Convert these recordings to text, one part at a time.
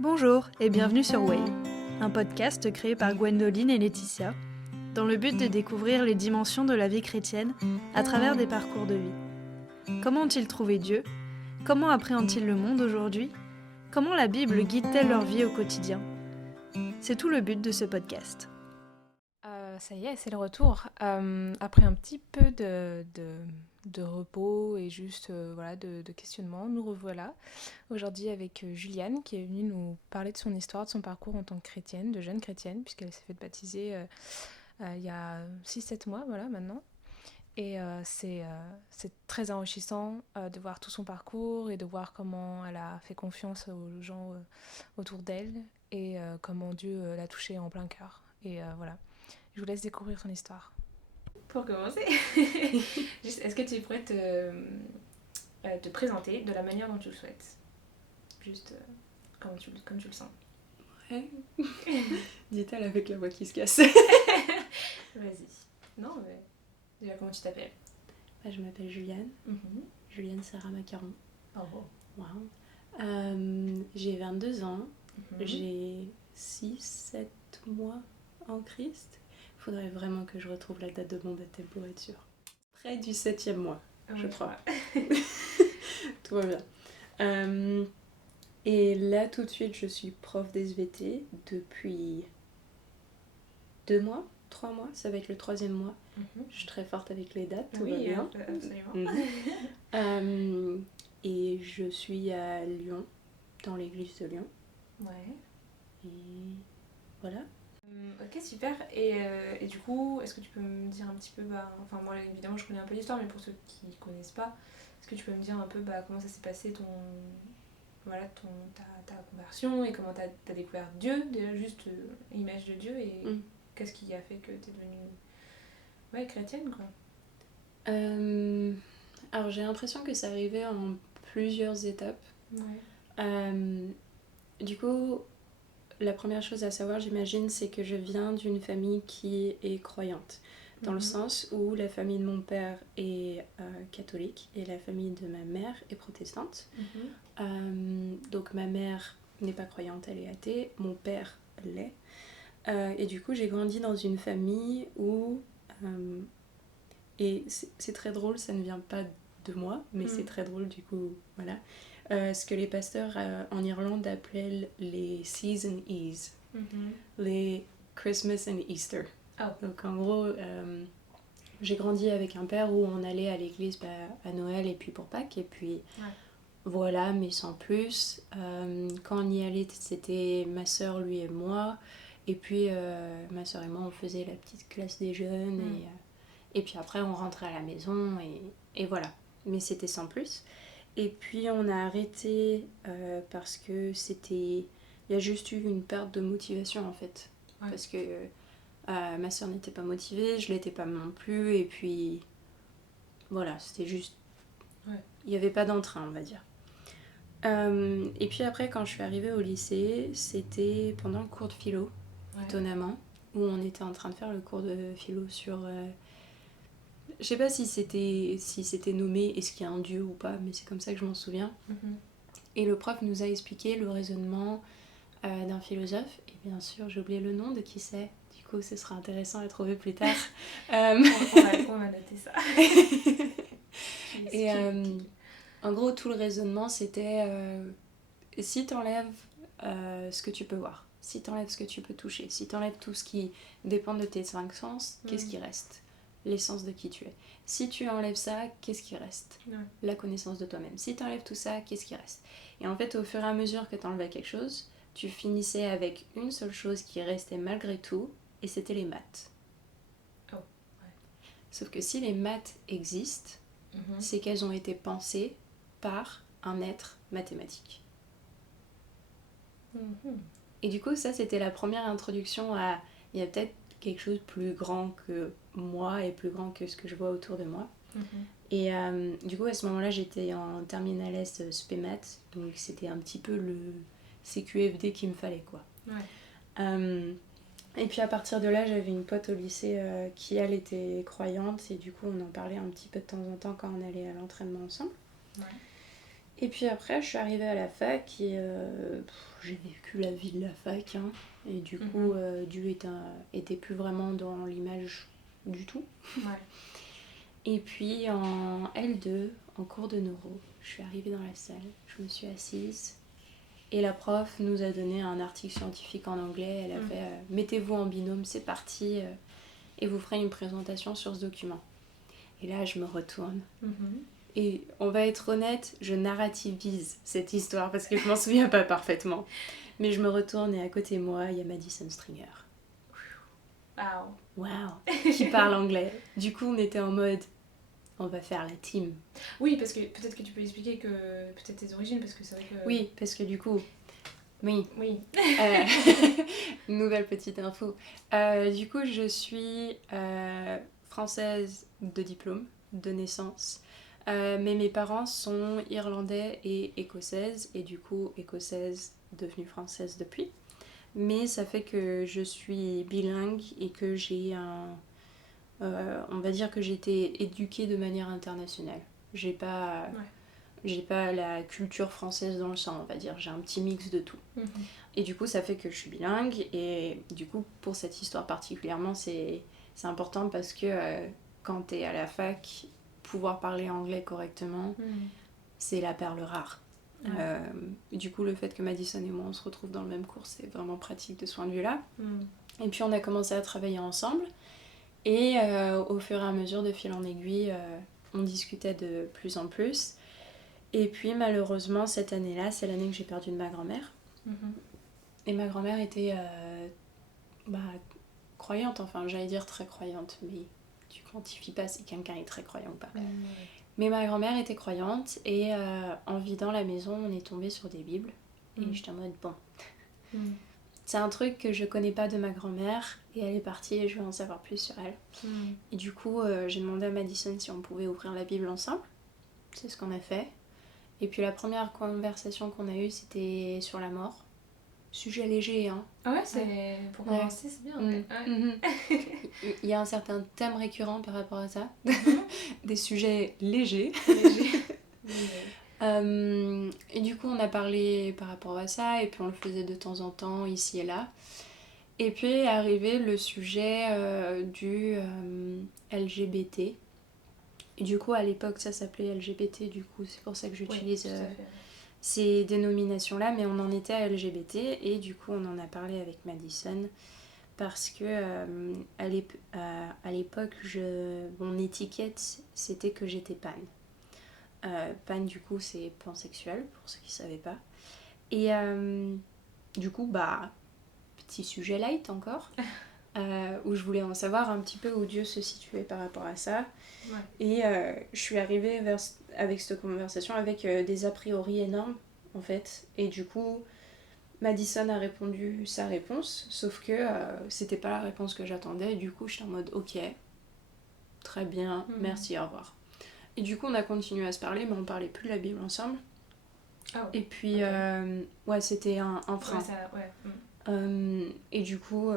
Bonjour et bienvenue sur Way, un podcast créé par Gwendoline et Laetitia, dans le but de découvrir les dimensions de la vie chrétienne à travers des parcours de vie. Comment ont-ils trouvé Dieu ? Comment appréhendent-ils le monde aujourd'hui ? Comment la Bible guide-t-elle leur vie au quotidien ? C'est tout le but de ce podcast. Ça y est, c'est le retour. Après un petit peu de repos et juste de questionnement, nous revoilà aujourd'hui avec Juliane qui est venue nous parler de son histoire, de son parcours en tant que chrétienne, de jeune chrétienne, puisqu'elle s'est fait baptiser il y a 6-7 mois voilà, maintenant. Et c'est très enrichissant de voir tout son parcours et de voir comment elle a fait confiance aux gens autour d'elle et comment Dieu l'a touchée en plein cœur. Et voilà. Je vous laisse découvrir son histoire. Pour commencer, est-ce que tu pourrais te présenter de la manière dont tu le souhaites ? Juste comme tu le sens. Ouais. Dit-elle avec la voix qui se casse. Vas-y. Non, mais déjà, comment tu t'appelles ? Je m'appelle Juliane. Juliane Sarah Macaron. Oh. Wow. J'ai 22 ans. J'ai 6-7 mois en Christ. Faudrait vraiment que je retrouve la date de mon baptême pour être sûre. Près du 7e mois, je crois. Tout va bien. Et là, tout de suite, je suis prof d'SVT depuis 2 mois, 3 mois. Ça va être le 3e mois. Je suis très forte avec les dates, tout va bien. Absolument. Et je suis à Lyon, dans l'église de Lyon. Ouais. Et voilà. Ok, super. Et du coup, est-ce que tu peux me dire un petit peu, enfin moi évidemment je connais un peu l'histoire, mais pour ceux qui ne connaissent pas, est-ce que tu peux me dire un peu comment ça s'est passé ta conversion et comment t'as découvert Dieu, déjà juste l'image de Dieu et qu'est-ce qui a fait que t'es devenue chrétienne quoi. Alors j'ai l'impression que ça arrivait en plusieurs étapes. Ouais. Du coup, la première chose à savoir, j'imagine, c'est que je viens d'une famille qui est croyante. Dans le sens où la famille de mon père est catholique et la famille de ma mère est protestante. Donc ma mère n'est pas croyante, elle est athée. Mon père l'est. Et du coup, j'ai grandi dans une famille où... et c'est très drôle, ça ne vient pas de moi, mais c'est très drôle du coup, voilà. Ce que les pasteurs en Irlande appellent les season E's, les Christmas and Easter. Oh. Donc en gros, j'ai grandi avec un père où on allait à l'église à Noël et puis pour Pâques, et puis voilà, mais sans plus. Quand on y allait, c'était ma soeur, lui et moi, et puis ma soeur et moi, on faisait la petite classe des jeunes, et puis après on rentrait à la maison, et voilà. Mais c'était sans plus. Et puis on a arrêté parce que il y a juste eu une perte de motivation en fait. Ouais. Parce que ma soeur n'était pas motivée, je l'étais pas non plus, et puis voilà, c'était juste... Il n'y avait pas d'entrain, on va dire. Et puis après, quand je suis arrivée au lycée, c'était pendant le cours de philo, étonnamment, où on était en train de faire le cours de philo sur... je sais pas si c'était nommé est-ce qu'il y a un dieu ou pas, mais c'est comme ça que je m'en souviens. Et le prof nous a expliqué le raisonnement d'un philosophe, et bien sûr j'ai oublié le nom de qui c'est, du coup ce sera intéressant à trouver plus tard. On va noter ça. Et en gros tout le raisonnement c'était si t'enlèves ce que tu peux voir, si t'enlèves ce que tu peux toucher, si t'enlèves tout ce qui dépend de tes 5 sens, qu'est-ce qui reste ? L'essence de qui tu es. Si tu enlèves ça, qu'est-ce qui reste ? La connaissance de toi-même. Si tu enlèves tout ça, qu'est-ce qui reste ? Et en fait, au fur et à mesure que tu enlevais quelque chose, tu finissais avec une seule chose qui restait malgré tout, et c'était les maths. Sauf que si les maths existent, c'est qu'elles ont été pensées par un être mathématique. Et du coup, ça, c'était la première introduction à... Il y a peut-être quelque chose de plus grand que moi et plus grand que ce que je vois autour de moi. Et du coup, à ce moment-là, j'étais en terminale S spé-mat, donc c'était un petit peu le CQFD qu'il me fallait, quoi. Et puis à partir de là, j'avais une pote au lycée qui, elle, était croyante, et du coup, on en parlait un petit peu de temps en temps quand on allait à l'entraînement ensemble. Et puis après, je suis arrivée à la fac et j'ai vécu la vie de la fac. Hein, et du coup, Dieu était plus vraiment dans l'image du tout. Ouais. Et puis en L2, en cours de neuro, je suis arrivée dans la salle, je me suis assise et la prof nous a donné un article scientifique en anglais. Elle a fait mettez-vous en binôme, c'est parti, et vous ferez une présentation sur ce document. Et là, je me retourne. Et on va être honnête, je narrativise cette histoire parce que je m'en souviens pas parfaitement. Mais je me retourne et à côté de moi, il y a Madison Stringer. Wow, qui parle anglais. Du coup, on était en mode, on va faire la team. Oui, parce que peut-être que tu peux expliquer que peut-être tes origines, parce que c'est vrai que... Oui, parce que du coup, oui. Nouvelle petite info. Du coup, je suis française de diplôme, de naissance. Mais mes parents sont irlandais et écossaises, et du coup, écossaise devenue française depuis. Mais ça fait que je suis bilingue et que j'ai on va dire que j'ai été éduquée de manière internationale. J'ai pas la culture française dans le sang, on va dire. J'ai un petit mix de tout. Et du coup, ça fait que je suis bilingue. Et du coup, pour cette histoire particulièrement, c'est important parce que quand t'es à la fac, pouvoir parler anglais correctement, c'est la perle rare. Du coup, le fait que Madison et moi on se retrouve dans le même cours, c'est vraiment pratique de ce point de vue-là. Et puis on a commencé à travailler ensemble et au fur et à mesure, de fil en aiguille, on discutait de plus en plus. Et puis malheureusement, cette année-là, c'est l'année que j'ai perdu de ma grand-mère. Et ma grand-mère était croyante, enfin j'allais dire très croyante, mais tu quantifies pas si quelqu'un est très croyant ou pas. Mais ma grand-mère était croyante et en vidant la maison, on est tombé sur des bibles. Et j'étais en mode, bon, c'est un truc que je connais pas de ma grand-mère et elle est partie et je veux en savoir plus sur elle. Et du coup, j'ai demandé à Madison si on pouvait ouvrir la Bible ensemble. C'est ce qu'on a fait. Et puis la première conversation qu'on a eue, c'était sur la mort. Sujet léger, hein. Ah ouais, c'est... Pour commencer, c'est bien. Il y a un certain thème récurrent par rapport à ça. Des sujets légers. Et du coup, on a parlé par rapport à ça, et puis on le faisait de temps en temps, ici et là. Et puis est arrivé le sujet du LGBT. Et du coup, à l'époque, ça s'appelait LGBT, du coup, c'est pour ça que j'utilise ces dénominations-là, mais on en était à LGBT, et du coup, on en a parlé avec Madison, parce que à l'époque, mon étiquette, c'était que j'étais pan. Pan, du coup, c'est pansexuel, pour ceux qui ne savaient pas. Et du coup, petit sujet light encore, où je voulais en savoir un petit peu où Dieu se situait par rapport à ça. Et je suis arrivée avec cette conversation avec des a priori énormes, en fait. Et du coup, Madison a répondu sa réponse, sauf que c'était pas la réponse que j'attendais. Et du coup, j'étais en mode, ok, très bien, merci, au revoir. Et du coup, on a continué à se parler, mais on parlait plus de la Bible ensemble. Et puis, c'était un frein. Et du coup,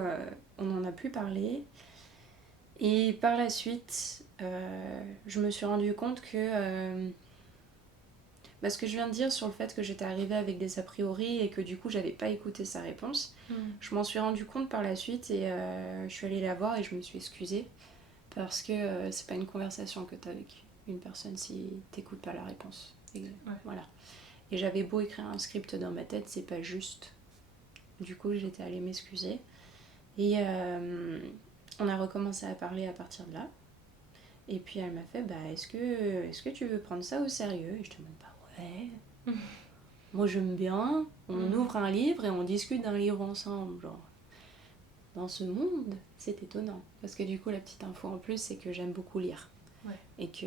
on n'en a plus parlé. Et par la suite, je me suis rendu compte que... ce que je viens de dire sur le fait que j'étais arrivée avec des a priori et que du coup, j'avais pas écouté sa réponse, je m'en suis rendu compte par la suite et je suis allée la voir et je me suis excusée. Parce que c'est pas une conversation que t'as avec une personne si t'écoutes pas la réponse. Voilà. Et j'avais beau écrire un script dans ma tête, c'est pas juste. Du coup, j'étais allée m'excuser. Et on a recommencé à parler à partir de là. Et puis elle m'a fait, est-ce que tu veux prendre ça au sérieux? Et je te demande, ouais. Moi, j'aime bien. On ouvre un livre et on discute d'un livre ensemble, genre. Dans ce monde, c'est étonnant. Parce que du coup, la petite info en plus, c'est que j'aime beaucoup lire. Et que...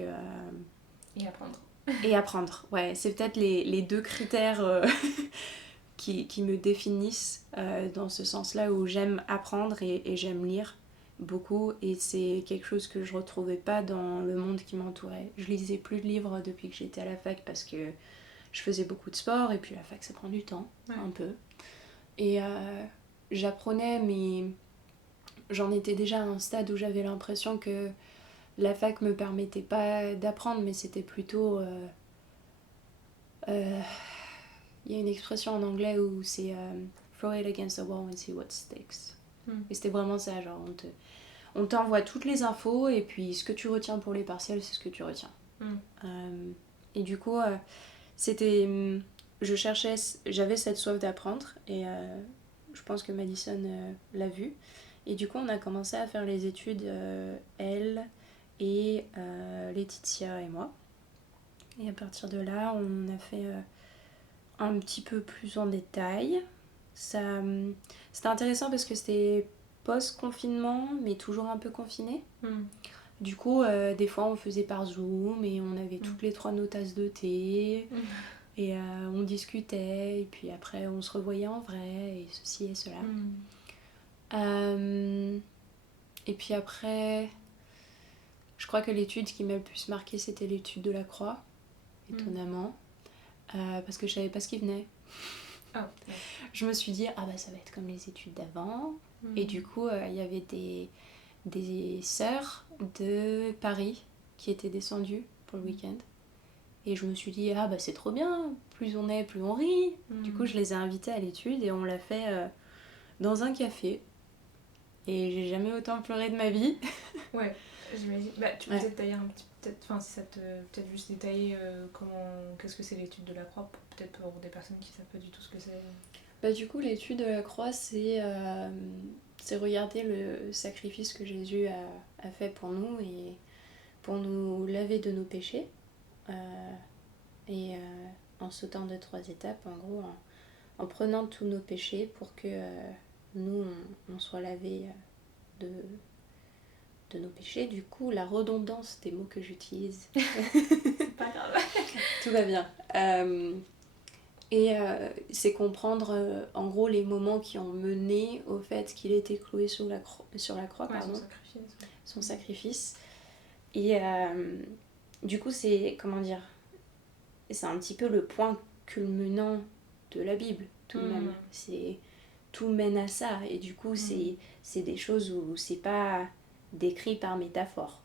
Et apprendre. Et apprendre, ouais. C'est peut-être les deux critères qui me définissent dans ce sens-là, où j'aime apprendre et j'aime lire beaucoup. Et c'est quelque chose que je retrouvais pas dans le monde qui m'entourait. Je lisais plus de livres depuis que j'étais à la fac parce que je faisais beaucoup de sport. Et puis la fac, ça prend du temps, un peu. Et... j'apprenais, mais j'en étais déjà à un stade où j'avais l'impression que la fac me permettait pas d'apprendre, mais c'était plutôt Il y a une expression en anglais où c'est throw it against the wall and see what sticks. Et c'était vraiment ça, genre on t'envoie toutes les infos et puis ce que tu retiens pour les partiels, c'est ce que tu retiens. Et du coup, c'était... j'avais cette soif d'apprendre et je pense que Madison l'a vu. Et du coup, on a commencé à faire les études, elle et Laetitia et moi. Et à partir de là, on a fait un petit peu plus en détail. C'était intéressant parce que c'était post-confinement, mais toujours un peu confiné. Du coup, des fois, on faisait par Zoom et on avait toutes les 3 nos tasses de thé. Et on discutait, et puis après, on se revoyait en vrai, et ceci et cela. Et puis après, je crois que l'étude qui m'a le plus marqué, c'était l'étude de la croix, étonnamment. Parce que je savais pas ce qui venait. Je me suis dit, ah bah ça va être comme les études d'avant. Et du coup, il y avait des sœurs de Paris qui étaient descendues pour le week-end. Et je me suis dit, ah bah c'est trop bien, plus on est, plus on rit. Du coup, je les ai invitées à l'étude et on l'a fait dans un café. Et j'ai jamais autant pleuré de ma vie. Ouais, j'imagine. Bah, tu peux peut-être d'ailleurs un petit peut-être, enfin si ça te peut-être juste détailler qu'est-ce que c'est l'étude de la croix, peut-être pour des personnes qui savent pas du tout ce que c'est. Bah du coup, l'étude de la croix, c'est regarder le sacrifice que Jésus a fait pour nous et pour nous laver de nos péchés. En sautant de 3 étapes, en gros, en prenant tous nos péchés pour que nous, on soit lavés de nos péchés. Du coup, la redondance des mots que j'utilise. C'est pas grave. Tout va bien. C'est comprendre en gros les moments qui ont mené au fait qu'il ait été cloué sur la croix, pardon, son sacrifice. Et du coup, c'est, comment dire, c'est un petit peu le point culminant de la Bible, tout de même. Tout mène à ça, et du coup, c'est des choses où c'est pas décrit par métaphore.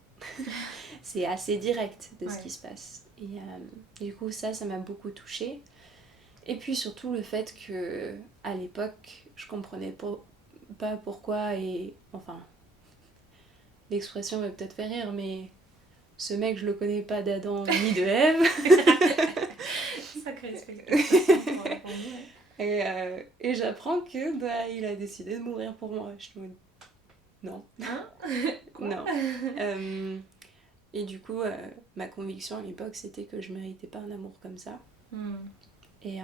C'est assez direct de ce qui se passe. Et du coup, ça m'a beaucoup touchée. Et puis surtout le fait que à l'époque, je comprenais pas pourquoi, et enfin, l'expression va peut-être faire rire, mais ce mec, je le connais pas d'Adam ni de Ève. Sacré explication pour répondre. Et j'apprends que il a décidé de mourir pour moi. Je me dis non. Hein? Non. Et du coup, ma conviction à l'époque, c'était que je méritais pas un amour comme ça. Et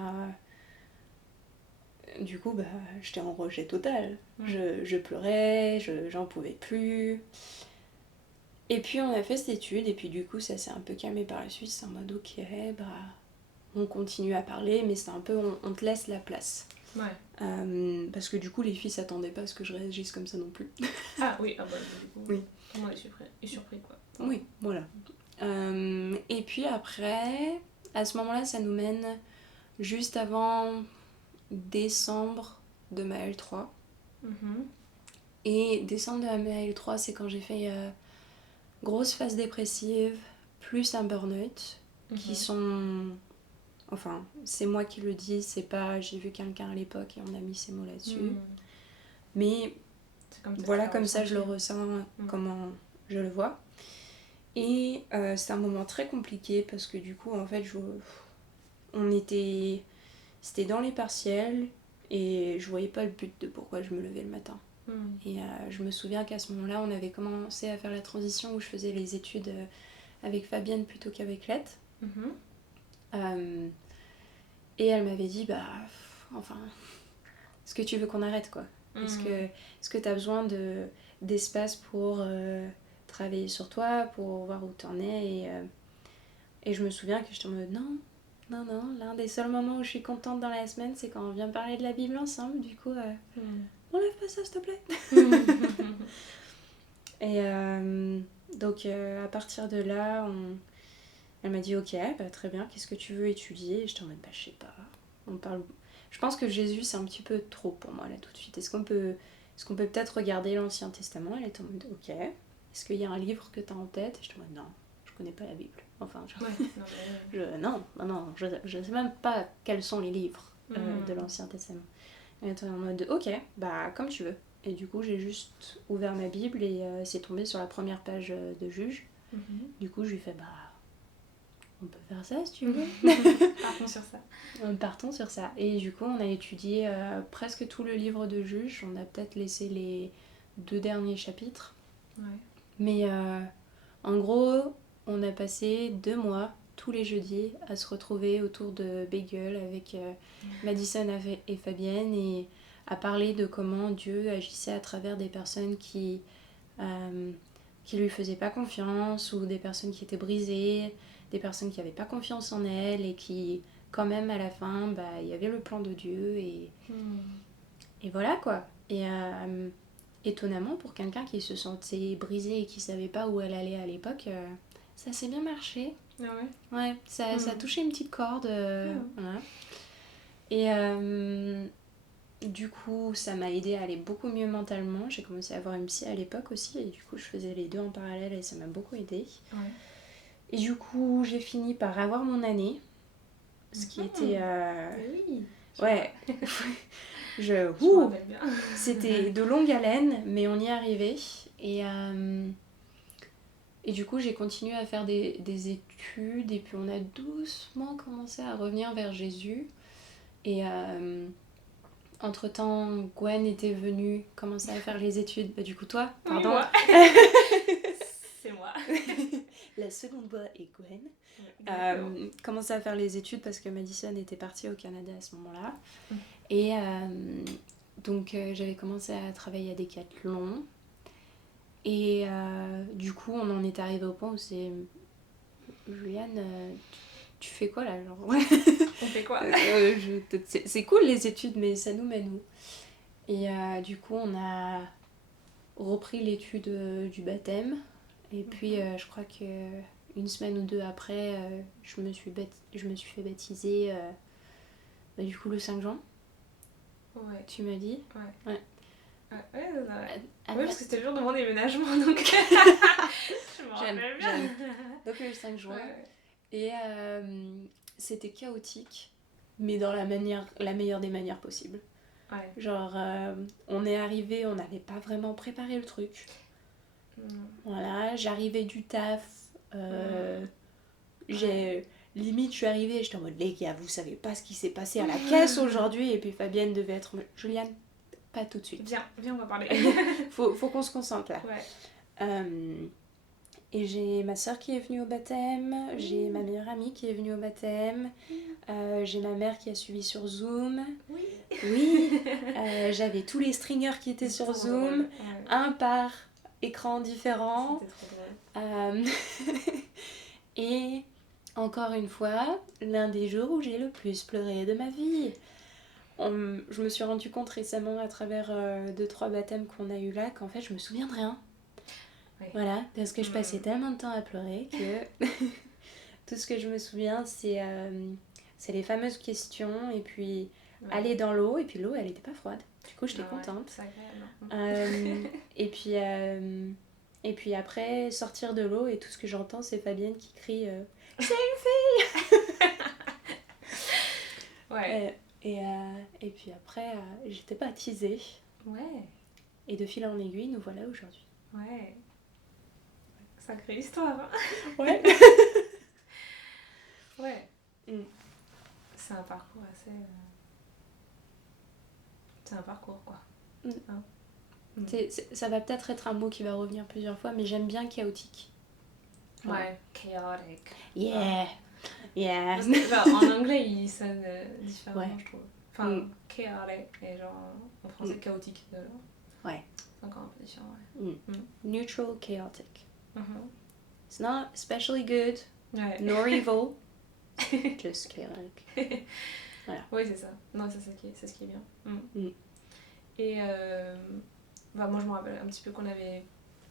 du coup, j'étais en rejet total. Je pleurais, j'en pouvais plus. Et puis on a fait cette étude, et puis du coup, ça s'est un peu calmé par la suite. C'est en mode, ok, on continue à parler, mais c'est un peu, on te laisse la place. Parce que du coup, les filles s'attendaient pas à ce que je réagisse comme ça non plus. Ah oui, du coup, oui. Tout le monde est surpris, quoi. Oui, voilà. Et puis après, à ce moment-là, ça nous mène juste avant décembre de ma L3. Et décembre de ma L3, c'est quand j'ai fait grosse phase dépressive, plus un burn-out, qui sont... Enfin, c'est moi qui le dis, c'est pas j'ai vu quelqu'un à l'époque et on a mis ces mots là-dessus. Mais voilà, comme ça je le ressens, comment je le vois. Et c'est un moment très compliqué parce que du coup, en fait, c'était dans les partiels et je voyais pas le but de pourquoi je me levais le matin. Et je me souviens qu'à ce moment-là, on avait commencé à faire la transition où je faisais les études avec Fabienne plutôt qu'avec Lette. Et elle m'avait dit, enfin, est-ce que tu veux qu'on arrête, quoi? Est-ce que t'as besoin d'espace pour travailler sur toi, pour voir où t'en es? Et je me souviens que j'étais en mode, non, l'un des seuls moments où je suis contente dans la semaine, c'est quand on vient parler de la Bible ensemble, du coup, enlève pas ça, s'il te plaît. Et donc, à partir de là, elle m'a dit, ok, très bien, qu'est-ce que tu veux étudier? Et j'étais en mode, je sais pas, je pense que Jésus, c'est un petit peu trop pour moi, là, tout de suite. Est-ce qu'on peut peut-être regarder l'Ancien Testament? Elle était en mode, ok. Est-ce qu'il y a un livre que t'as en tête? Et j'étais en mode, non, je connais pas la Bible. Enfin, genre, Ouais, non, je sais même pas quels sont les livres de l'Ancien Testament. Et t'es en mode, ok, bah comme tu veux. Et du coup, j'ai juste ouvert ma Bible et c'est tombé sur la première page de Juge. Du coup, je lui fais, bah, on peut faire ça si tu veux. Partons sur ça. Partons sur ça. Et du coup, on a étudié presque tout le livre de Juge. On a peut-être laissé les 2 derniers chapitres. Ouais. Mais en gros, on a passé 2 mois, tous les jeudis, à se retrouver autour de Bagel avec Madison et Fabienne et à parler de comment Dieu agissait à travers des personnes qui lui faisaient pas confiance ou des personnes qui étaient brisées, des personnes qui n'avaient pas confiance en elles et qui, quand même, à la fin, bah, il y avait le plan de Dieu et voilà quoi. Et étonnamment, pour quelqu'un qui se sentait brisé et qui savait pas où elle allait à l'époque, ça s'est bien marché. Ah ouais? Ouais, ça a touché une petite corde. Voilà. Et du coup, ça m'a aidé à aller beaucoup mieux mentalement. J'ai commencé à avoir une psy à l'époque aussi, et du coup, je faisais les deux en parallèle et ça m'a beaucoup aidé. Ouais. Et du coup, j'ai fini par avoir mon année, ce qui était. Mais oui! Ouais. Je me rappelle bien. C'était de longue haleine, mais on y est arrivé. Et du coup, j'ai continué à faire des études, et puis on a doucement commencé à revenir vers Jésus. Et entre-temps, Gwen était venue commencer à faire les études. Bah, du coup, toi, pardon. Oui, moi. C'est moi. La seconde voix est Gwen. Commençait à faire les études parce que Madison était partie au Canada à ce moment-là. Et donc, j'avais commencé à travailler à Decathlon. Et du coup, on en est arrivé au point où c'est... Juliane, tu fais quoi là genre On fait quoi? c'est cool les études, mais ça nous mène où? Et du coup, on a repris l'étude du baptême. Et puis, je crois qu'une semaine ou 2 après, je me suis fait baptiser du coup le 5 juin. Ouais. Tu m'as dit? Ouais, c'est ça. Ouais, Oui, parce que c'était le jour de mon déménagement, donc je me rappelle bien. Donc le 5 juin. Ouais. Et c'était chaotique, mais dans la meilleure des manières possibles. Ouais. Genre, on est arrivé, on n'avait pas vraiment préparé le truc. Voilà, j'arrivais du taf. Limite, je suis arrivée, j'étais en mode, les gars, vous savez pas ce qui s'est passé à la caisse aujourd'hui. Et puis Fabienne devait être en mode, Juliane, pas tout de suite. Viens, on va parler. faut qu'on se concentre là. Ouais. Et j'ai ma soeur qui est venue au baptême, j'ai ma meilleure amie qui est venue au baptême, j'ai ma mère qui a suivi sur Zoom. Oui. J'avais tous les stringers qui étaient sur Zoom, Ouais. un par écran différent. C'était trop drôle. Et encore une fois, l'un des jours où j'ai le plus pleuré de ma vie. Je me suis rendu compte récemment à travers 2-3 baptêmes qu'on a eu là qu'en fait je me souviens de rien. Ouais. Voilà, parce que je passais tellement de temps à pleurer que tout ce que je me souviens c'est les fameuses questions et puis aller dans l'eau, et puis l'eau elle était pas froide. Du coup j'étais contente. C'est agréable. Et puis après sortir de l'eau et tout ce que j'entends c'est Fabienne qui crie c'est une fille. Ouais. Et puis après j'étais baptisée. Ouais. Et de fil en aiguille nous voilà aujourd'hui. Ouais. Sacrée histoire. Hein. Ouais. Ouais. C'est un parcours assez... C'est un parcours quoi. Hein. Ça va peut-être être un mot qui va revenir plusieurs fois, mais j'aime bien chaotique. Ouais. Chaotic. Yeah. Yeah. En anglais il sonne différemment je trouve. Enfin, chaotic et genre en français chaotique. Ouais. C'est encore un peu différent. Neutral, chaotic. It's not especially good, Ouais. nor evil, just chaotic. Voilà. Oui, c'est ça. Non, c'est ce qui est bien. Et moi, je me rappelle un petit peu qu'on avait,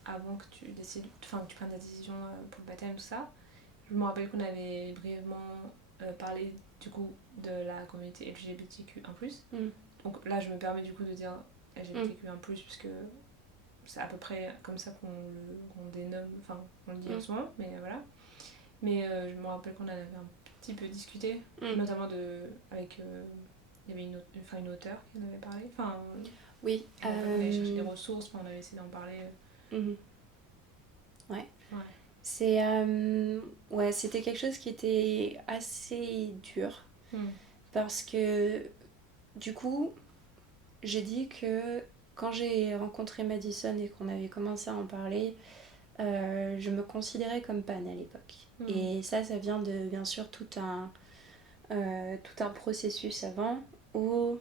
avant que tu décides, enfin que tu prennes ta décision pour le baptême, tout ça, je me rappelle qu'on avait brièvement parlé du coup de la communauté LGBTQ1+. Donc là, je me permets du coup de dire LGBTQ1+, puisque c'est à peu près comme ça qu'on dénomme, enfin on le dit souvent, mais voilà. Mais je me rappelle qu'on en avait un petit peu discuté, notamment avec... il y avait une auteure qui en avait parlé. Enfin, oui. On allait chercher des ressources, on avait essayé d'en parler. Ouais. Ouais. C'était quelque chose qui était assez dur. Parce que, du coup, j'ai dit que quand j'ai rencontré Madison et qu'on avait commencé à en parler, je me considérais comme panne à l'époque. Et ça vient de, bien sûr, tout un processus avant où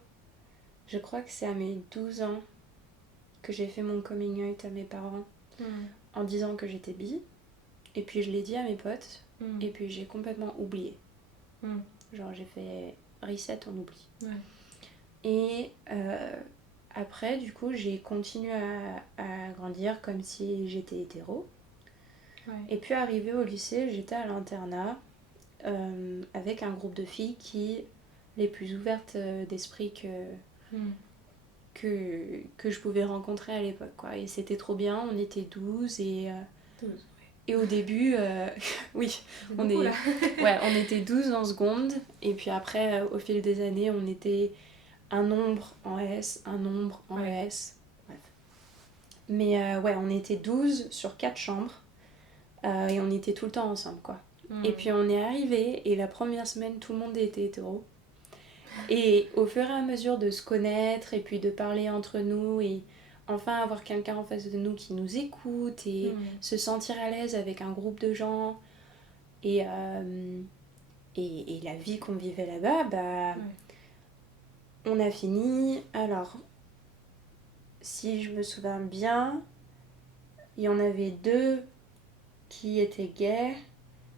je crois que c'est à mes 12 ans que j'ai fait mon coming out à mes parents en disant que j'étais bi. Et puis je l'ai dit à mes potes et puis j'ai complètement oublié. Genre j'ai fait reset, on oublie. Ouais. Et après, du coup, j'ai continué à grandir comme si j'étais hétéro. Ouais. Et puis arrivée au lycée, j'étais à l'internat avec un groupe de filles les plus ouvertes d'esprit que je pouvais rencontrer à l'époque, quoi. Et c'était trop bien, on était 12 et... 12. Et au début, oui, on était 12 en seconde, et puis après, au fil des années, on était un nombre en S, un nombre en ES, bref. Mais on était 12 sur 4 chambres, et on était tout le temps ensemble, quoi. Et puis on est arrivé, et la première semaine, tout le monde était hétéro. Et au fur et à mesure de se connaître, et puis de parler entre nous, et enfin avoir quelqu'un en face de nous qui nous écoute et se sentir à l'aise avec un groupe de gens et la vie qu'on vivait là-bas, on a fini. Alors, si je me souviens bien, il y en avait 2 qui étaient gays,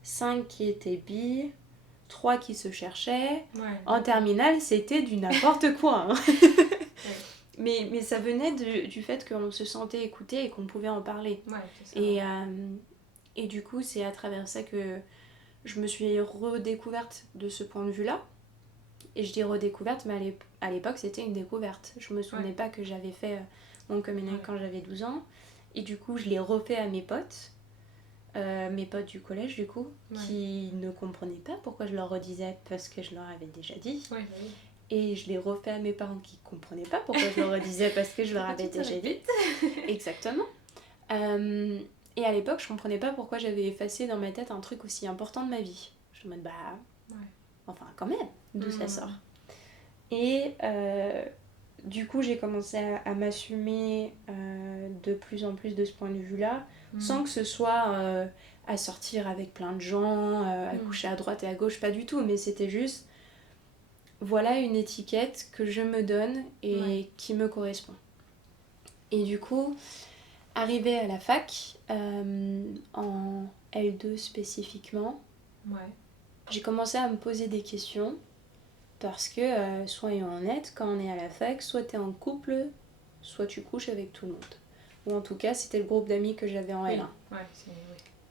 5 qui étaient bi, 3 qui se cherchaient. En terminale, c'était du n'importe quoi. Hein. Mais ça venait du fait qu'on se sentait écouté et qu'on pouvait en parler. C'est ça. Et du coup, c'est à travers ça que je me suis redécouverte de ce point de vue-là. Et je dis redécouverte, mais à l'époque, c'était une découverte. Je me souvenais pas que j'avais fait mon coming out quand j'avais 12 ans. Et du coup, je l'ai refait à mes potes du collège, du coup, qui ne comprenaient pas pourquoi je leur redisais, parce que je leur avais déjà dit. Et je l'ai refait à mes parents qui ne comprenaient pas pourquoi je leur redisais, parce que je leur avais déjà dit. Exactement. Et à l'époque, je comprenais pas pourquoi j'avais effacé dans ma tête un truc aussi important de ma vie. Je me disais, enfin, quand même, d'où ça sort. Et du coup, j'ai commencé à m'assumer de plus en plus de ce point de vue-là, sans que ce soit à sortir avec plein de gens, à coucher à droite et à gauche, pas du tout, mais c'était juste, voilà une étiquette que je me donne et qui me correspond. Et du coup, arrivée à la fac, en L2 spécifiquement, j'ai commencé à me poser des questions. Parce que, soyons honnêtes, quand on est à la fac, soit t'es en couple, soit tu couches avec tout le monde. Ou en tout cas, c'était le groupe d'amis que j'avais en L1.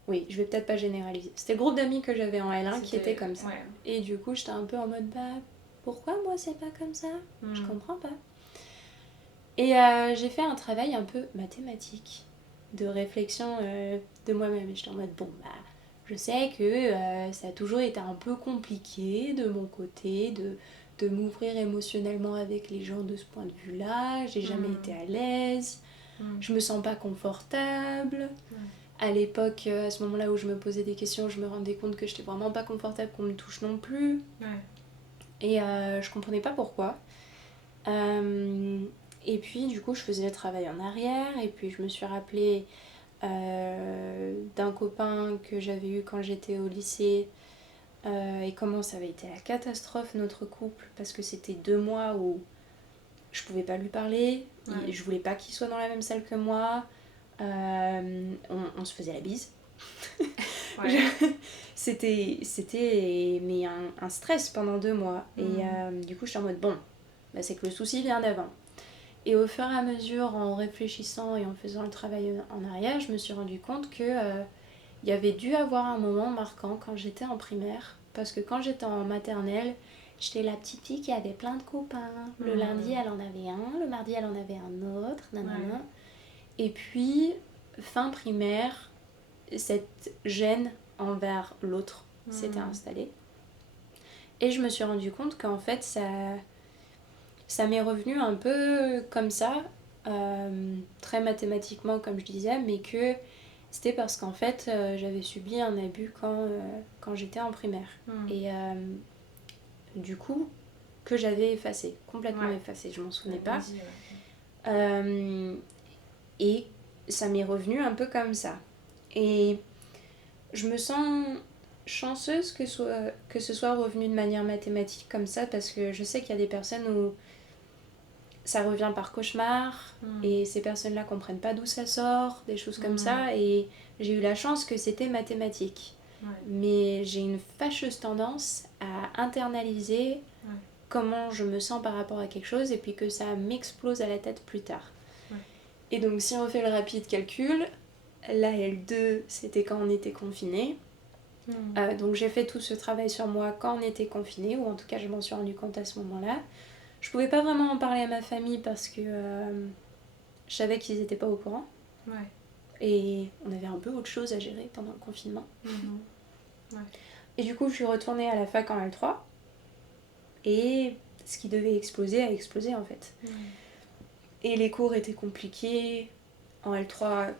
Oui, je vais peut-être pas généraliser. C'était le groupe d'amis que j'avais en L1 qui était comme ça. Et du coup, j'étais un peu en mode, pourquoi moi c'est pas comme ça ? Je comprends pas. Et j'ai fait un travail un peu mathématique, de réflexion de moi-même. Et j'étais en mode, je sais que ça a toujours été un peu compliqué de mon côté de m'ouvrir émotionnellement avec les gens de ce point de vue-là. J'ai jamais été à l'aise. Je me sens pas confortable. À l'époque, à ce moment-là où je me posais des questions, je me rendais compte que j'étais vraiment pas confortable qu'on me touche non plus. Et je comprenais pas pourquoi. Et puis du coup, je faisais le travail en arrière. Et puis je me suis rappelée d'un copain que j'avais eu quand j'étais au lycée et comment ça avait été la catastrophe notre couple, parce que c'était 2 mois où je pouvais pas lui parler, je voulais pas qu'il soit dans la même salle que moi, on se faisait la bise. C'était mais un stress pendant 2 mois et du coup j'étais en mode c'est que le souci vient d'avant. Et au fur et à mesure, en réfléchissant et en faisant le travail en arrière, je me suis rendu compte que y avait dû avoir un moment marquant quand j'étais en primaire. Parce que quand j'étais en maternelle, j'étais la petite fille qui avait plein de copains. Le lundi, elle en avait un. Le mardi, elle en avait un autre. Et puis, fin primaire, cette gêne envers l'autre s'était installée. Et je me suis rendu compte qu'en fait, ça m'est revenu un peu comme ça, très mathématiquement, comme je disais, mais que c'était parce qu'en fait, j'avais subi un abus quand j'étais en primaire. Et du coup, que j'avais effacé, complètement effacé, je m'en souvenais pas. Et ça m'est revenu un peu comme ça. Et je me sens chanceuse que ce soit revenu de manière mathématique comme ça, parce que je sais qu'il y a des personnes où ça revient par cauchemar, et ces personnes-là comprennent pas d'où ça sort, des choses comme ça, et j'ai eu la chance que c'était mathématique. Mais j'ai une fâcheuse tendance à internaliser comment je me sens par rapport à quelque chose, et puis que ça m'explose à la tête plus tard. Et donc si on fait le rapide calcul, la L2 c'était quand on était confiné. Donc j'ai fait tout ce travail sur moi quand on était confiné, ou en tout cas je m'en suis rendu compte à ce moment-là. Je pouvais pas vraiment en parler à ma famille parce que je savais qu'ils étaient pas au courant. Et on avait un peu autre chose à gérer pendant le confinement. Et du coup je suis retournée à la fac en L3, et ce qui devait exploser a explosé en fait. Et les cours étaient compliqués, en L3,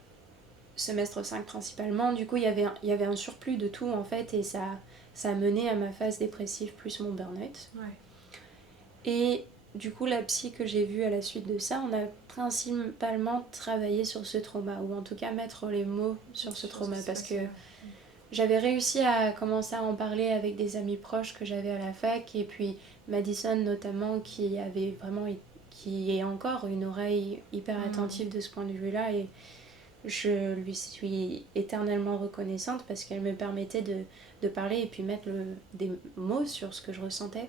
semestre 5 principalement, du coup il y avait un surplus de tout en fait, et ça a mené à ma phase dépressive plus mon burn-out. Et du coup la psy que j'ai vue à la suite de ça, on a principalement travaillé sur ce trauma, ou en tout cas mettre les mots sur ce trauma, parce que j'avais réussi à commencer à en parler avec des amis proches que j'avais à la fac, et puis Madison notamment, qui est encore une oreille hyper attentive de ce point de vue-là, et je lui suis éternellement reconnaissante parce qu'elle me permettait de parler et puis mettre des mots sur ce que je ressentais.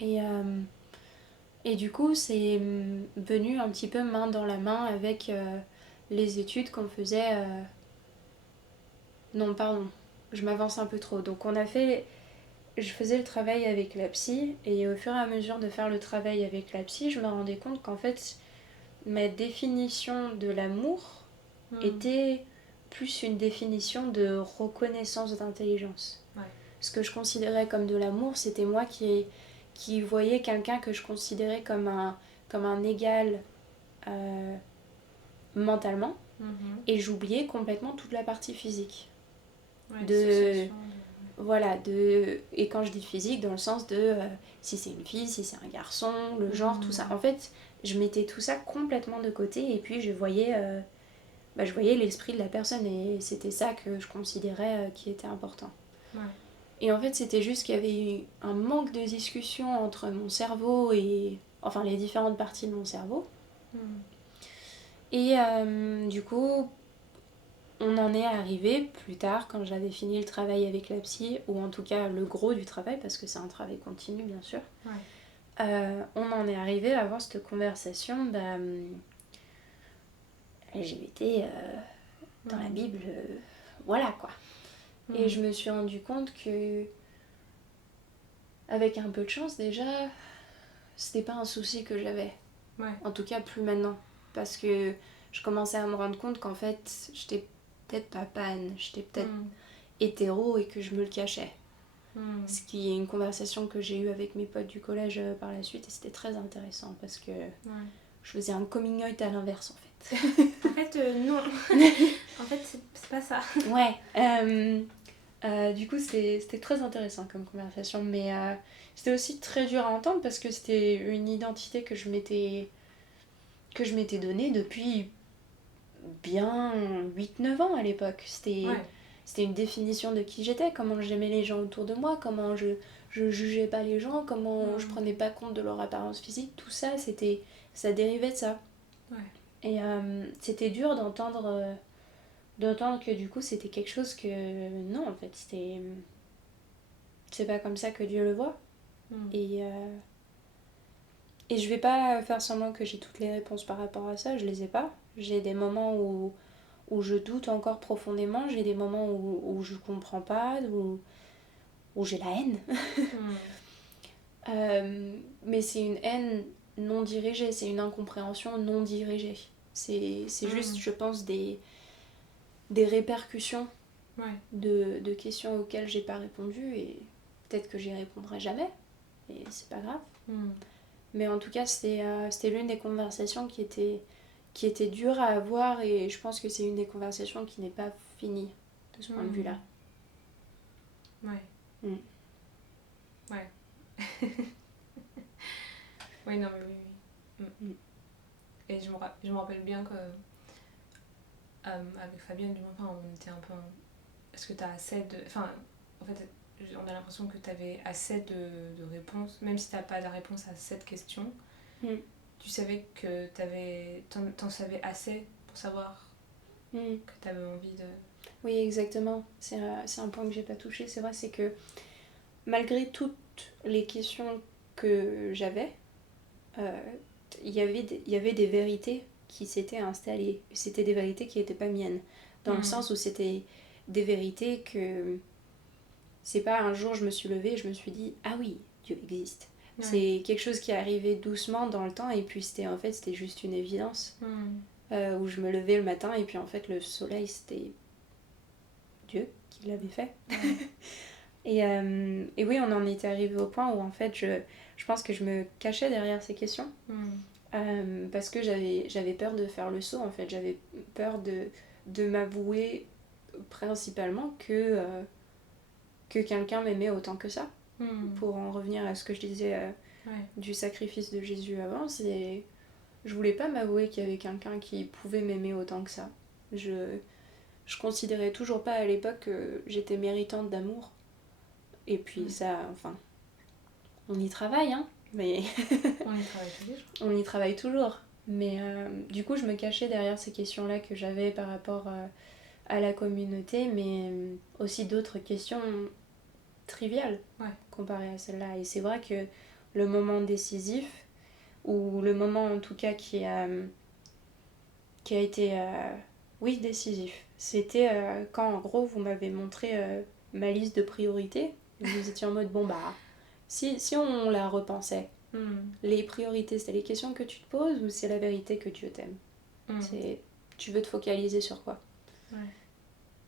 Et du coup, c'est venu un petit peu main dans la main avec les études qu'on faisait. Non, pardon, je m'avance un peu trop. Donc je faisais le travail avec la psy, et au fur et à mesure de faire le travail avec la psy, je me rendais compte qu'en fait, ma définition de l'amour était plus une définition de reconnaissance d'intelligence. Ce que je considérais comme de l'amour, c'était moi qui voyais quelqu'un que je considérais comme un égal mentalement, et j'oubliais complètement toute la partie physique. Voilà, et quand je dis physique, dans le sens de si c'est une fille, si c'est un garçon, le genre, tout ça. En fait, je mettais tout ça complètement de côté, et puis je voyais l'esprit de la personne, et c'était ça que je considérais qui était important. Et en fait, c'était juste qu'il y avait eu un manque de discussion entre mon cerveau et... Enfin, les différentes parties de mon cerveau. Et du coup, on en est arrivé plus tard, quand j'avais fini le travail avec la psy, ou en tout cas le gros du travail, parce que c'est un travail continu, bien sûr. On en est arrivé à avoir cette conversation LGBT dans la Bible, voilà quoi. Et je me suis rendu compte que, avec un peu de chance déjà, c'était pas un souci que j'avais. En tout cas, plus maintenant. Parce que je commençais à me rendre compte qu'en fait, j'étais peut-être pas panne, j'étais peut-être hétéro, et que je me le cachais. Ce qui est une conversation que j'ai eue avec mes potes du collège par la suite, et c'était très intéressant parce que je faisais un coming out à l'inverse en fait. En fait, non. En fait, c'est pas ça. Du coup, c'était très intéressant comme conversation, mais c'était aussi très dur à entendre parce que c'était une identité que je m'étais donnée depuis bien 8-9 ans à l'époque. C'était une définition de qui j'étais, comment j'aimais les gens autour de moi, comment je jugeais pas les gens, comment je prenais pas compte de leur apparence physique, tout ça, ça dérivait de ça. Et c'était dur d'entendre que du coup c'était quelque chose que non, en fait, c'est pas comme ça que Dieu le voit. Et je vais pas faire semblant que j'ai toutes les réponses par rapport à ça, je les ai pas. J'ai des moments où je doute encore profondément, j'ai des moments où je comprends pas, où j'ai la haine. Mais c'est une haine non dirigée, c'est une incompréhension non dirigée. C'est juste, je pense, des répercussions de questions auxquelles j'ai pas répondu et peut-être que j'y répondrai jamais et c'est pas grave. Mais en tout cas c'était l'une des conversations qui était dure à avoir et je pense que c'est une des conversations qui n'est pas finie de ce point de vue-là. Ouais. Ouais. Oui, non, mais oui. Et je me rappelle bien que avec Fabienne, du moins, on était un peu est-ce que tu as assez de... Enfin, en fait, on a l'impression que tu avais assez de réponses, même si tu n'as pas de réponse à cette question. Tu savais que t'en savais assez pour savoir que tu avais envie de... Oui, exactement. C'est un point que j'ai pas touché. C'est vrai, c'est que malgré toutes les questions que j'avais, il y avait des vérités qui s'étaient installées. C'était des vérités qui n'étaient pas miennes. Dans le sens où c'était des vérités que... C'est pas un jour je me suis levée et je me suis dit « Ah oui, Dieu existe ». C'est quelque chose qui est arrivé doucement dans le temps et puis c'était juste une évidence. Où je me levais le matin et puis en fait le soleil c'était Dieu qui l'avait fait. Et oui, on en était arrivé au point où en fait je pense que je me cachais derrière ces questions parce que j'avais peur de faire le saut en fait. J'avais peur de m'avouer principalement que quelqu'un m'aimait autant que ça. Pour en revenir à ce que je disais du sacrifice de Jésus avant, je voulais pas m'avouer qu'il y avait quelqu'un qui pouvait m'aimer autant que ça. Je considérais toujours pas à l'époque que j'étais méritante d'amour. Et puis ça, enfin, on y travaille, hein, mais... On y travaille tous les jours. On y travaille toujours. Mais du coup, je me cachais derrière ces questions-là que j'avais par rapport à la communauté, mais aussi d'autres questions triviales comparées à celle-là. Et c'est vrai que le moment décisif, ou le moment en tout cas qui a été décisif, c'était quand en gros vous m'avez montré ma liste de priorités. Vous étiez en mode bon bah si on la repensait, les priorités c'était les questions que tu te poses ou c'est la vérité que Dieu t'aime. C'est tu veux te focaliser sur quoi.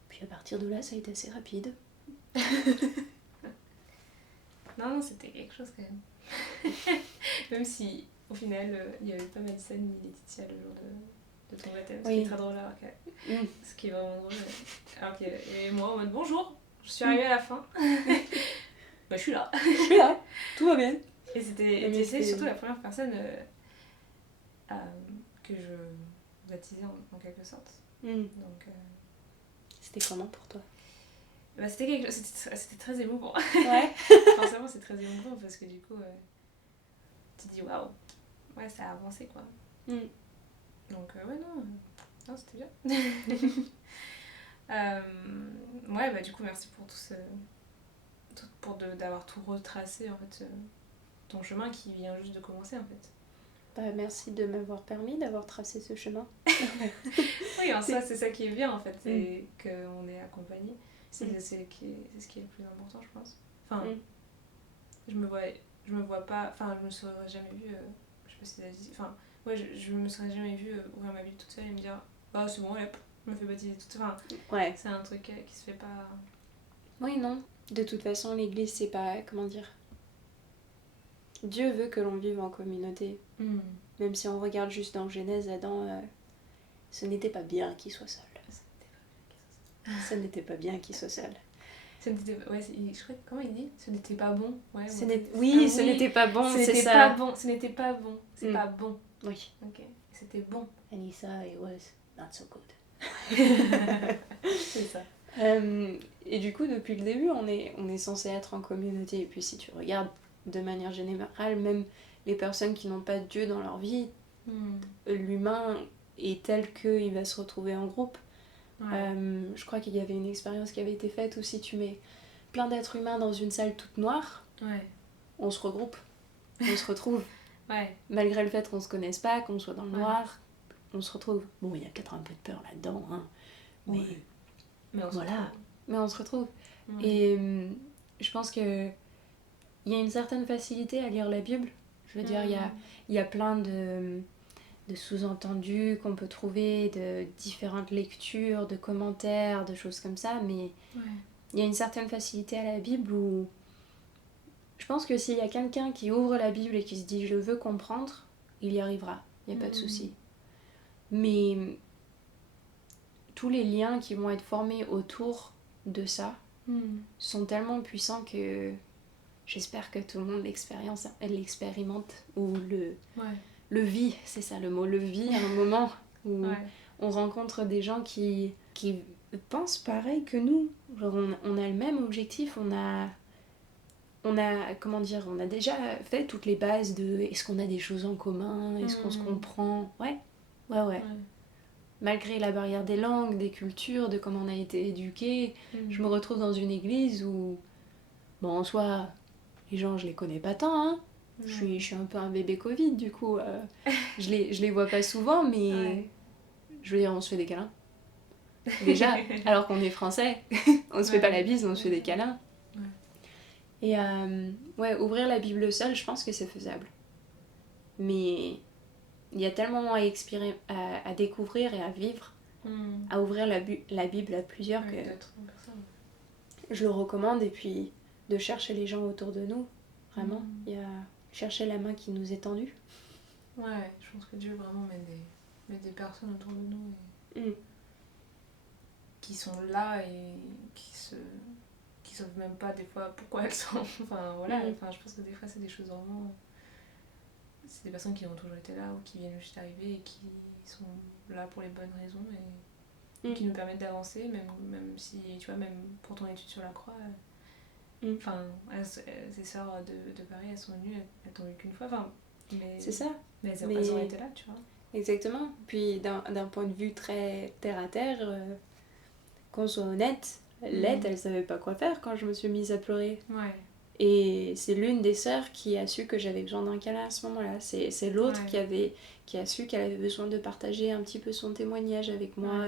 Puis à partir de là ça a été assez rapide. Non, c'était quelque chose quand même. Même si au final il y avait pas Madison ni Laetitia le jour de ton baptême, ce qui est très drôle alors que... ce qui est vraiment drôle. Alors que, et moi en mode bonjour, je suis arrivée à la fin. Bah je suis là. Tout va bien. Et c'était surtout la première personne que je baptisais en quelque sorte. Donc c'était comment pour toi? Bah c'était très émouvant. Ouais. Forcément c'est très émouvant parce que du coup tu te dis waouh, ouais ça a avancé quoi. Donc ouais non c'était bien. Ouais bah du coup merci pour d'avoir tout retracé en fait ton chemin qui vient juste de commencer en fait. Bah merci de m'avoir permis d'avoir tracé ce chemin. Oui en soi c'est ça qui est bien en fait, c'est qu'on est accompagné. C'est ce qui est le plus important je pense. Enfin je me vois pas, enfin je me serais jamais vue, je sais pas si t'as dit, enfin ouais je me serais jamais vue ouvrir ma Bible toute seule et me dire bah c'est bon hop, je me fais baptiser toute seule. Enfin, c'est un truc qui se fait pas. Oui non, de toute façon l'église c'est pas, comment dire, Dieu veut que l'on vive en communauté. Même si on regarde juste dans Genèse, Adam, ce n'était pas bien qu'il soit seul. Ce n'était pas bien qu'il soit seul. Je crois comment il dit, ce n'était pas bon. Ouais, ce n'était pas bon, c'est ça. Ce n'était pas bon, c'est pas bon. Oui. Ok, c'était bon. And he saw it was not so good. C'est ça. Et du coup, depuis le début, on est censé être en communauté. Et puis si tu regardes de manière générale, même les personnes qui n'ont pas de Dieu dans leur vie, l'humain est tel qu'il va se retrouver en groupe. Je crois qu'il y avait une expérience qui avait été faite où si tu mets plein d'êtres humains dans une salle toute noire, on se regroupe, on se retrouve. Malgré le fait qu'on se connaisse pas, qu'on soit dans le noir, on se retrouve. Bon, il y a peut-être un peu de peur là-dedans, hein, mais voilà. Mais on se retrouve. Et je pense que il y a une certaine facilité à lire la Bible. Je veux dire, il y a plein de sous-entendus qu'on peut trouver, de différentes lectures, de commentaires, de choses comme ça, mais il y a une certaine facilité à la Bible où je pense que s'il y a quelqu'un qui ouvre la Bible et qui se dit je veux comprendre, il y arrivera, il n'y a pas de souci. Mais tous les liens qui vont être formés autour de ça sont tellement puissants que j'espère que tout le monde l'expérimente ou le vit, c'est ça le mot, le vit à un moment où on rencontre des gens qui pensent pareil que nous. Genre on a le même objectif, on a déjà fait toutes les bases de est-ce qu'on a des choses en commun, est-ce qu'on se comprend. Ouais. Malgré la barrière des langues, des cultures, de comment on a été éduqués, je me retrouve dans une église où, bon, en soi, les gens, je les connais pas tant, hein. Je suis un peu un bébé Covid, du coup, je les vois pas souvent, mais je veux dire, on se fait des câlins. Déjà, alors qu'on est français, on se fait pas la bise, on se fait des câlins. Et ouvrir la Bible seule, je pense que c'est faisable. Mais il y a tellement à découvrir et à vivre, à ouvrir la Bible à plusieurs que je le recommande. Et puis de chercher les gens autour de nous, vraiment. Il y a chercher la main qui nous est tendue. Ouais, je pense que Dieu vraiment met des personnes autour de nous qui sont là et qui savent même pas des fois pourquoi elles sont. Enfin voilà, enfin, je pense que des fois c'est des choses vraiment. C'est des personnes qui ont toujours été là ou qui viennent juste d'arriver et qui sont là pour les bonnes raisons et qui nous permettent d'avancer, même si, tu vois, même pour ton étude sur la croix, enfin, ces sœurs de Paris, elles sont venues, elles t'ont vu qu'une fois, enfin, mais c'est ça. Mais elles ont été là, tu vois. Exactement. Puis d'un point de vue très terre à terre, qu'on soit honnête, Lette, elle savait pas quoi faire quand je me suis mise à pleurer. Ouais. Et c'est l'une des sœurs qui a su que j'avais besoin d'un câlin à ce moment-là. C'est l'autre qui a su qu'elle avait besoin de partager un petit peu son témoignage avec moi.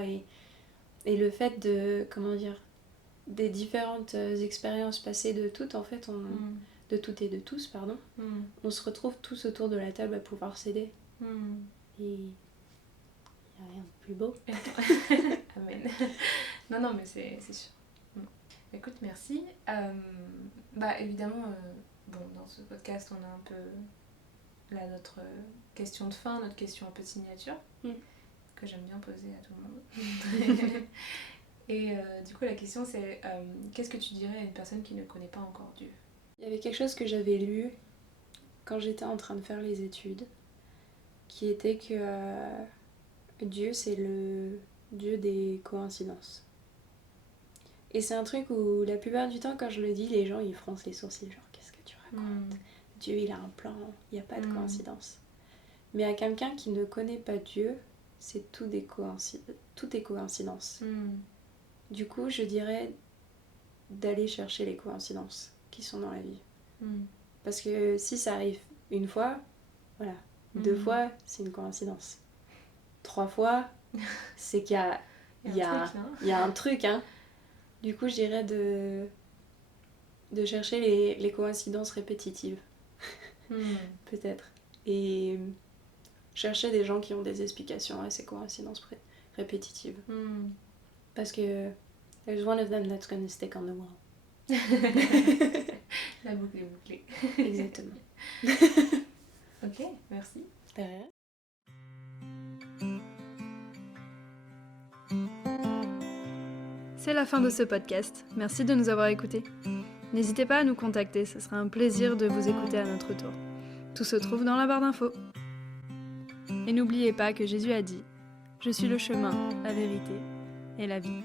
Et le fait des différentes expériences passées de toutes, en fait, de toutes et de tous, pardon, on se retrouve tous autour de la table à pouvoir s'aider. Et il n'y a rien de plus beau. Amen. Non, mais c'est sûr. Écoute, merci. Évidemment, dans ce podcast, on a un peu là notre question de fin, notre question un peu de signature, que j'aime bien poser à tout le monde. Et du coup, la question c'est qu'est-ce que tu dirais à une personne qui ne connaît pas encore Dieu ? Il y avait quelque chose que j'avais lu quand j'étais en train de faire les études, qui était que Dieu, c'est le Dieu des coïncidences. Et c'est un truc où la plupart du temps, quand je le dis, les gens ils froncent les sourcils, genre qu'est-ce que tu racontes ? Dieu il a un plan, il n'y a pas de coïncidence. Mais à quelqu'un qui ne connaît pas Dieu, c'est tout est coïncidence. Du coup, je dirais d'aller chercher les coïncidences qui sont dans la vie. Parce que si ça arrive une fois, voilà. 2 fois, c'est une coïncidence. 3 fois, c'est qu'il y a un truc, hein. Du coup, je dirais de chercher les coïncidences répétitives. Peut-être. Et chercher des gens qui ont des explications à ces coïncidences répétitives. Parce que there's one of them that's gonna stick on the wall. La boucle est bouclée. Exactement. Ok, merci. C'est la fin de ce podcast. Merci de nous avoir écoutés. N'hésitez pas à nous contacter, ce sera un plaisir de vous écouter à notre tour. Tout se trouve dans la barre d'infos. Et n'oubliez pas que Jésus a dit « Je suis le chemin, la vérité et la vie ».